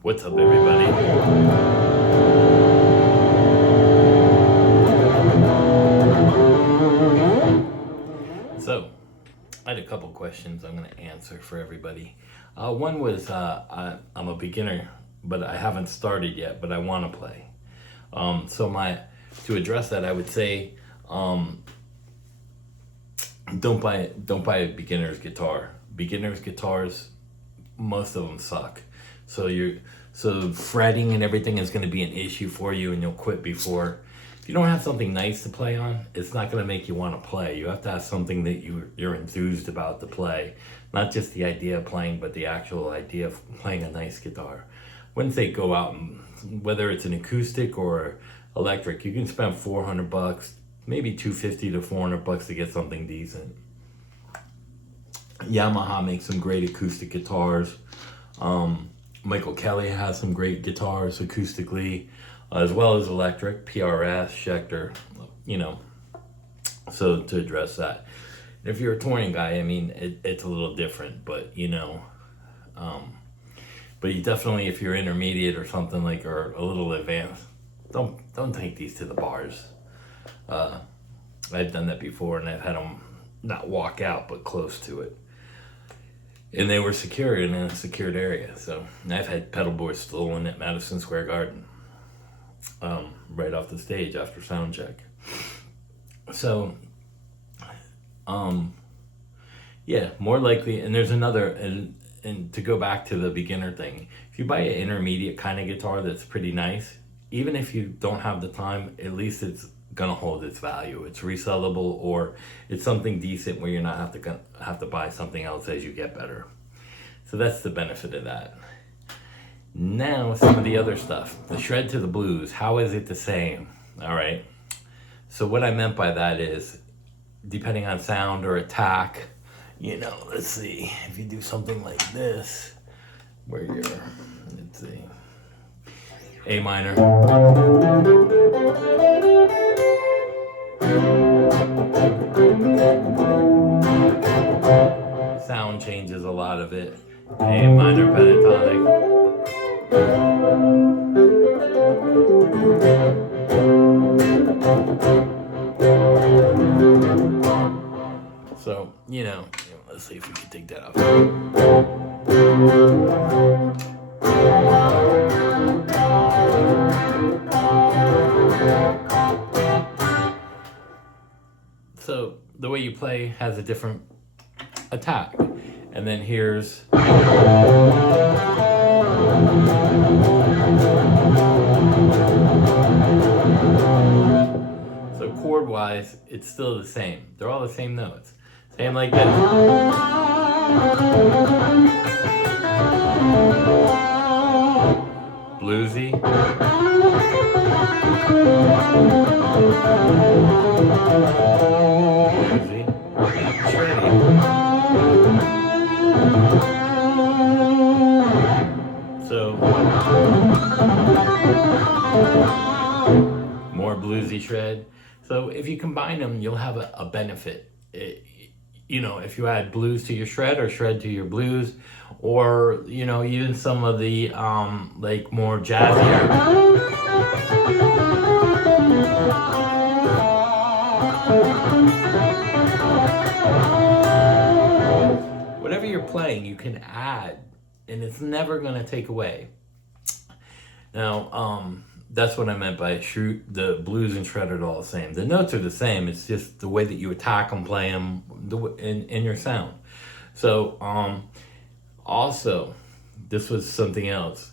What's up, everybody? So, I had a couple questions I'm going to answer for everybody. One was I'm a beginner, but I haven't started yet, but I want to play. To address that, I would say don't buy a beginner's guitar. Beginner's guitars, most of them suck. So fretting and everything is going to be an issue for you, and you'll quit before. If you don't have something nice to play on, it's not going to make you want to play. You have to have something that you're enthused about to play, not just the idea of playing, but the actual idea of playing a nice guitar. Wouldn't say go out and whether it's an acoustic or electric, you can spend $400, maybe $250 to $400 to get something decent. Yamaha makes some great acoustic guitars. Michael Kelly has some great guitars acoustically, as well as electric, PRS, Schecter, So to address that, if you're a touring guy, I mean, it's a little different, but but you definitely, if you're intermediate or something like, or a little advanced, don't take these to the bars. I've done that before, and I've had them not walk out, but close to it. And they were secured in a secured area. So I've had pedal boards stolen at Madison Square Garden, right off the stage after sound check. So, yeah, more likely. And there's another, and to go back to the beginner thing, if you buy an intermediate kind of guitar that's pretty nice, even if you don't have the time, at least it's gonna hold its value. It's resellable, or it's something decent where you're not have to buy something else as you get better. So that's the benefit of that. Now some of the other stuff, the shred to the blues, how is it the same? All right. So what I meant by that is, depending on sound or attack, let's see, if you do something like this, where let's see, A minor. Sound changes a lot of it. A minor pentatonic. So, let's see if we can take that off. So the way you play has a different attack. And then here's so chord wise, it's still the same. They're all the same notes. Same like this. Bluesy. Bluesy. Shreddy. So more bluesy shred. So if you combine them, you'll have a benefit. If you add blues to your shred or shred to your blues, or even some of the like more jazzier. Whatever you're playing, you can add, and it's never going to take away. Now, that's what I meant by the blues and shred are all the same. The notes are the same. It's just the way that you attack them, play them, in your sound. So, also, this was something else.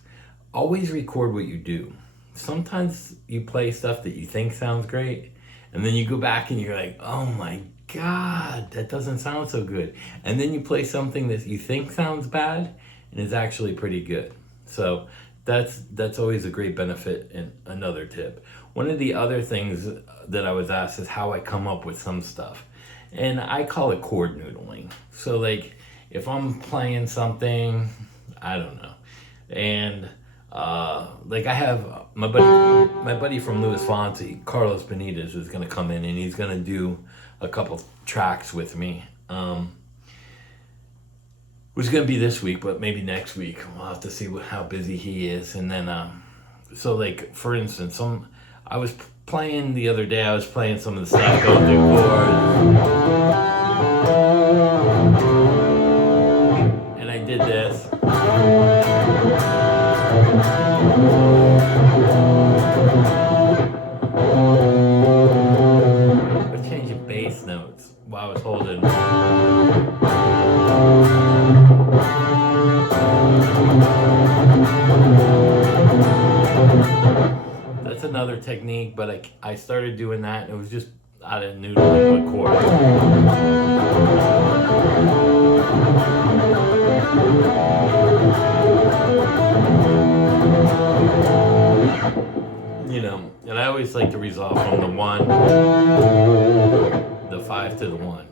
Always record what you do. Sometimes you play stuff that you think sounds great, and then you go back and you're like, oh my God, that doesn't sound so good. And then you play something that you think sounds bad, and it's actually pretty good. So that's always a great benefit. And another tip. One of the other things that I was asked is how I come up with some stuff. And I call it chord noodling. So like if I'm playing something, I don't know. And like I have my buddy from Louis Fonsi, Carlos Benitez, is gonna come in and he's gonna do a couple tracks with me. was going to be this week, but maybe next week. We'll have to see how busy he is. And then, so like for instance, I was playing the other day. I was playing some of the stuff going through chords, and I did this. I was changing bass notes while I was holding. That's another technique, but I started doing that, and it was just out of noodling with chords. You know, and I always like to resolve from the 1, the 5 to the 1.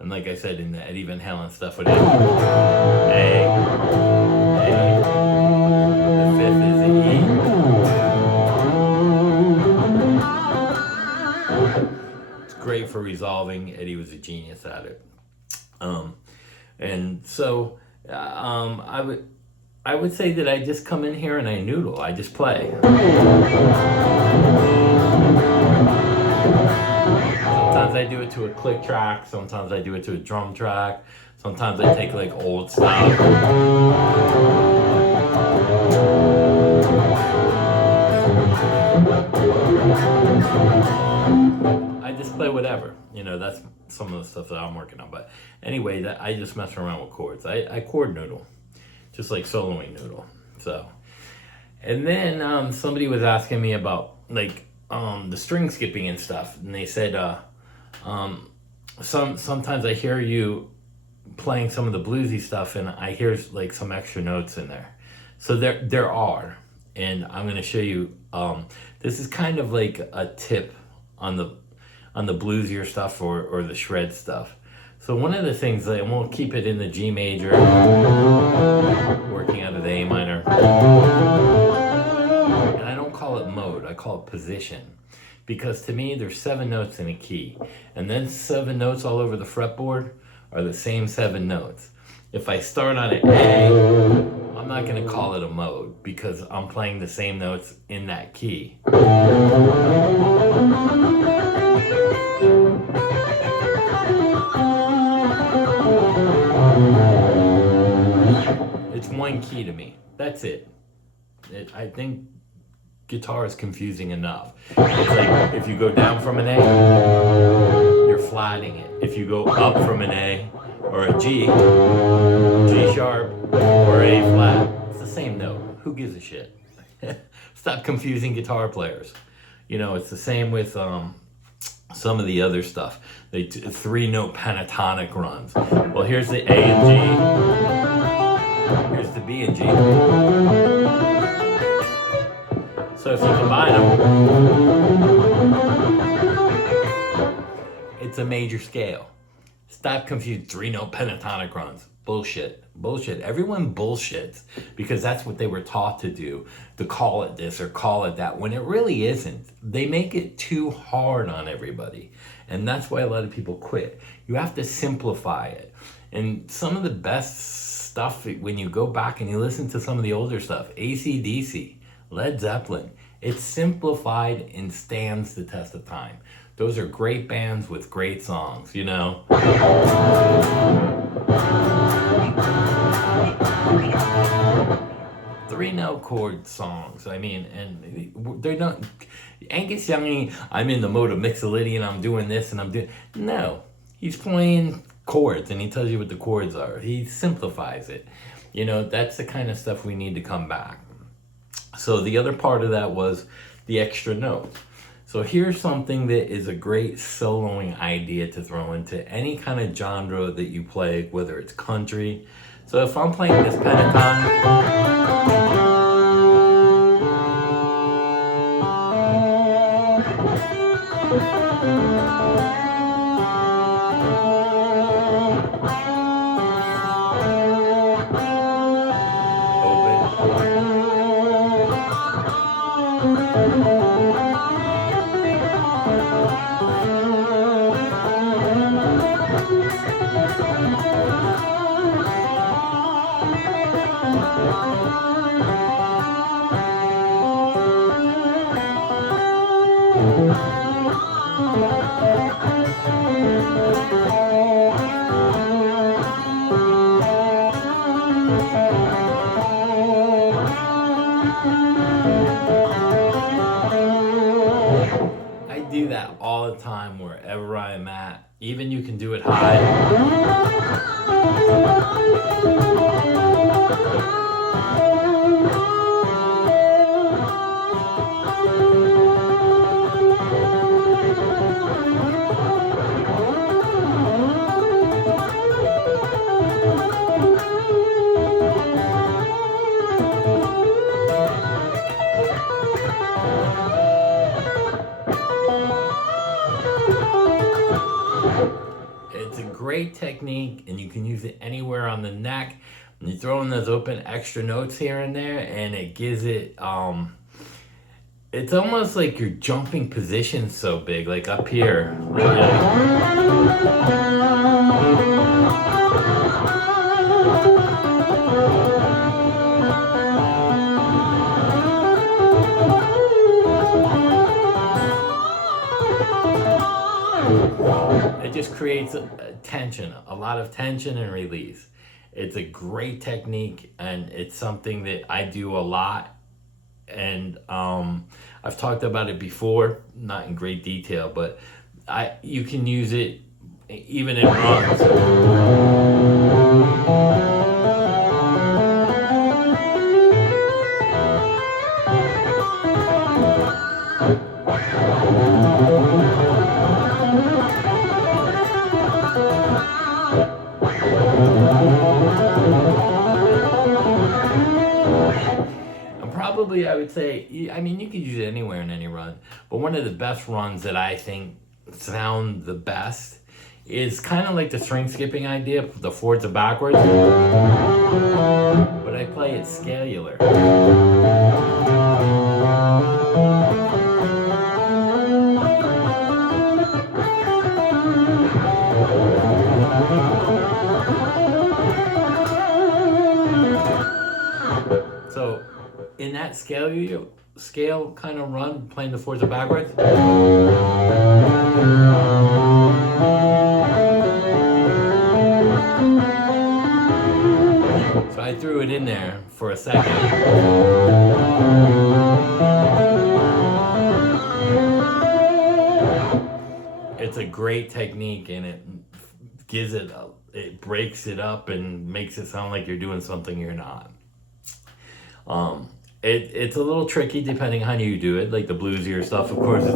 And like I said in the Eddie Van Halen stuff with it, A, the 5th is the E. It's great for resolving. Eddie was a genius at it. And so I would say that I just come in here and I noodle. I just play. Sometimes I do it to a click track. Sometimes I do it to a drum track. Sometimes I take like old stuff. I just play whatever. You know, that's some of the stuff that I'm working on. But anyway, I just mess around with chords. I chord noodle, just like soloing noodle. So, and then somebody was asking me about like the string skipping and stuff, and they said sometimes I hear you playing some of the bluesy stuff, and I hear like some extra notes in there. So there are, and I'm going to show you. This is kind of like a tip on the bluesier stuff or the shred stuff. So one of the things, and we'll keep it in the G major, working out of the A minor. And I don't call it mode, I call it position. Because to me, there's 7 notes in a key. And then 7 notes all over the fretboard are the same 7 notes. If I start on an A, I'm not going to call it a mode because I'm playing the same notes in that key. It's one key to me. That's it. I think guitar is confusing enough. It's like if you go down from an A, you're flatting it. If you go up from an A or a G, G sharp or A flat, it's the same note. Who gives a shit? Stop confusing guitar players. You know, it's the same with some of the other stuff. They 3-note pentatonic runs. Well, here's the A and G. Here's the B and G. So if you combine them, it's a major scale. Stop confusing 3-note pentatonic runs. Bullshit. Bullshit. Everyone bullshits because that's what they were taught to do, to call it this or call it that, when it really isn't. They make it too hard on everybody. And that's why a lot of people quit. You have to simplify it. And some of the best stuff, when you go back and you listen to some of the older stuff, AC/DC, Led Zeppelin, it's simplified and stands the test of time. Those are great bands with great songs, you know. 3-note chord songs. I mean, and they're not Angus Young. I'm in the mode of Mixolydian. I'm doing this and I'm doing. No, he's playing chords and he tells you what the chords are. He simplifies it. You know, that's the kind of stuff we need to come back. So the other part of that was the extra notes. So here's something that is a great soloing idea to throw into any kind of genre that you play, whether it's country. So if I'm playing this pentatonic, that all the time wherever I'm at. Even you can do it high. It's a great technique, and you can use it anywhere on the neck. And you throw in those open extra notes here and there, and it gives it, it's almost like you're jumping positions so big, like up here. It just creates a tension, a lot of tension and release. It's a great technique, and it's something that I do a lot. And I've talked about it before, not in great detail, but you can use it even in runs. Probably, I would say, I mean, you could use it anywhere in any run, but one of the best runs that I think sound the best is kind of like the string skipping idea, the forwards and backwards, but I play it scalular. So in that scale kind of run, playing the forwards and backwards, so I threw it in there for a second. It's a great technique, and it gives it, it breaks it up and makes it sound like you're doing something you're not. It's a little tricky depending on how you do it, like the bluesier stuff, of course. It's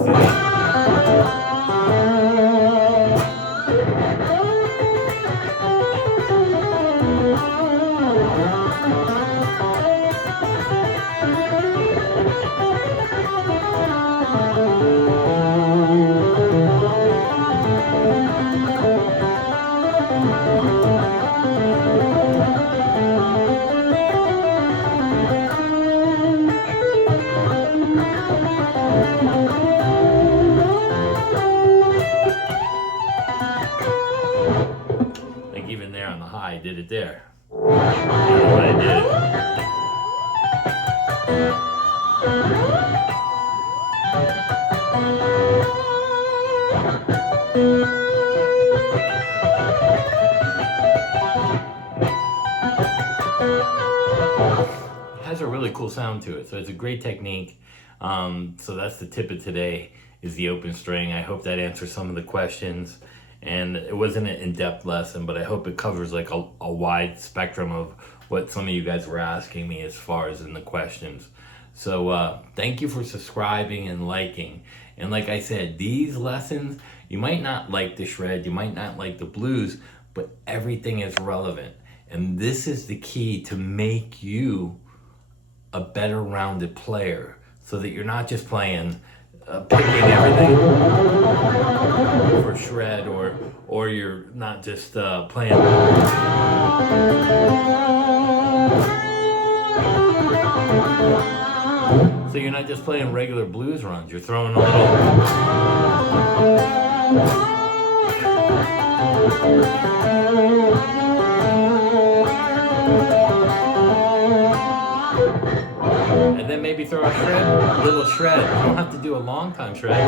like even there on the high, I did it there. What I did. It has a really cool sound to it, so it's a great technique. So that's the tip of today, is the open string. I hope that answers some of the questions. And it wasn't an in-depth lesson, but I hope it covers like a wide spectrum of what some of you guys were asking me as far as in the questions. So thank you for subscribing and liking. And like I said, these lessons, you might not like the shred, you might not like the blues, but everything is relevant. And this is the key to make you a better rounded player, so that you're not just playing picking everything for shred, or you're not just playing. So you're not just playing regular blues runs, you're throwing a little. And then maybe throw a shred, a little shred. You don't have to do a long time shred.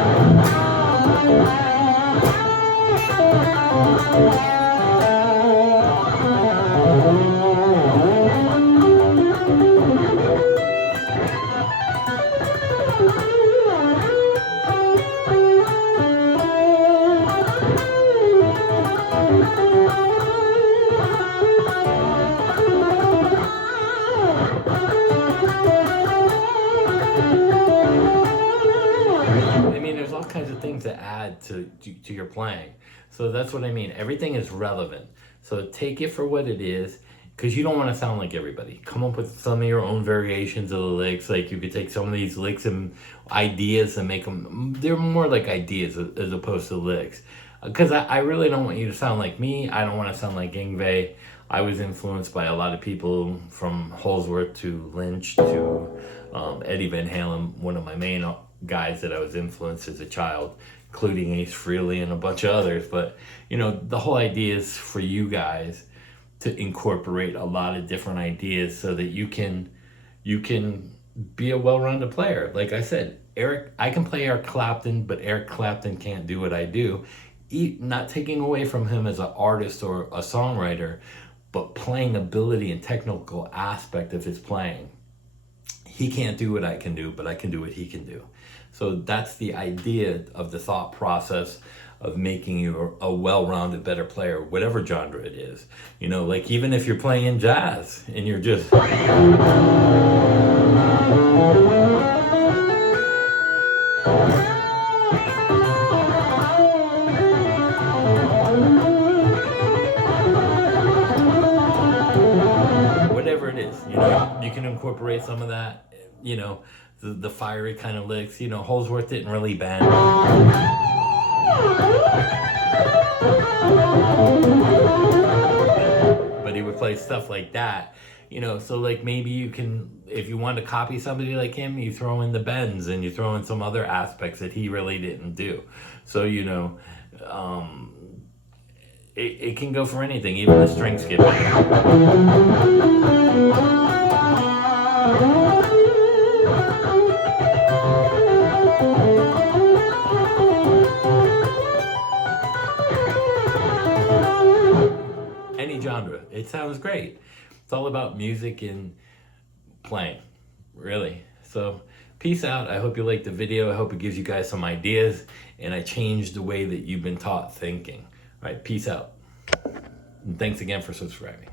things to add to your playing. So that's what I mean. Everything is relevant. So take it for what it is, because you don't want to sound like everybody. Come up with some of your own variations of the licks. Like you could take some of these licks and ideas and make them, they're more like ideas as opposed to licks. Because I really don't want you to sound like me. I don't want to sound like Yngwie. I was influenced by a lot of people, from Holsworth to Lynch to Eddie Van Halen, one of my main guys that I was influenced as a child, including Ace Frehley and a bunch of others. But, you know, the whole idea is for you guys to incorporate a lot of different ideas so that you can be a well-rounded player. Like I said, I can play Eric Clapton, but Eric Clapton can't do what I do. Not taking away from him as an artist or a songwriter, but playing ability and technical aspect of his playing. He can't do what I can do, but I can do what he can do. So that's the idea of the thought process of making you a well-rounded, better player, whatever genre it is. You know, like even if you're playing jazz and you're just... whatever it is, you know, you can incorporate some of that, you know, the fiery kind of licks. You know, Holsworth didn't really bend, but he would play stuff like that, you know. So like maybe you can, if you want to copy somebody like him, you throw in the bends and you throw in some other aspects that he really didn't do. So, you know, it can go for anything, even the string skipping. Any genre, it sounds great. It's all about music and playing, really. So peace out. I hope you liked the video. I hope it gives you guys some ideas and I changed the way that you've been taught thinking. All right, peace out. And thanks again for subscribing.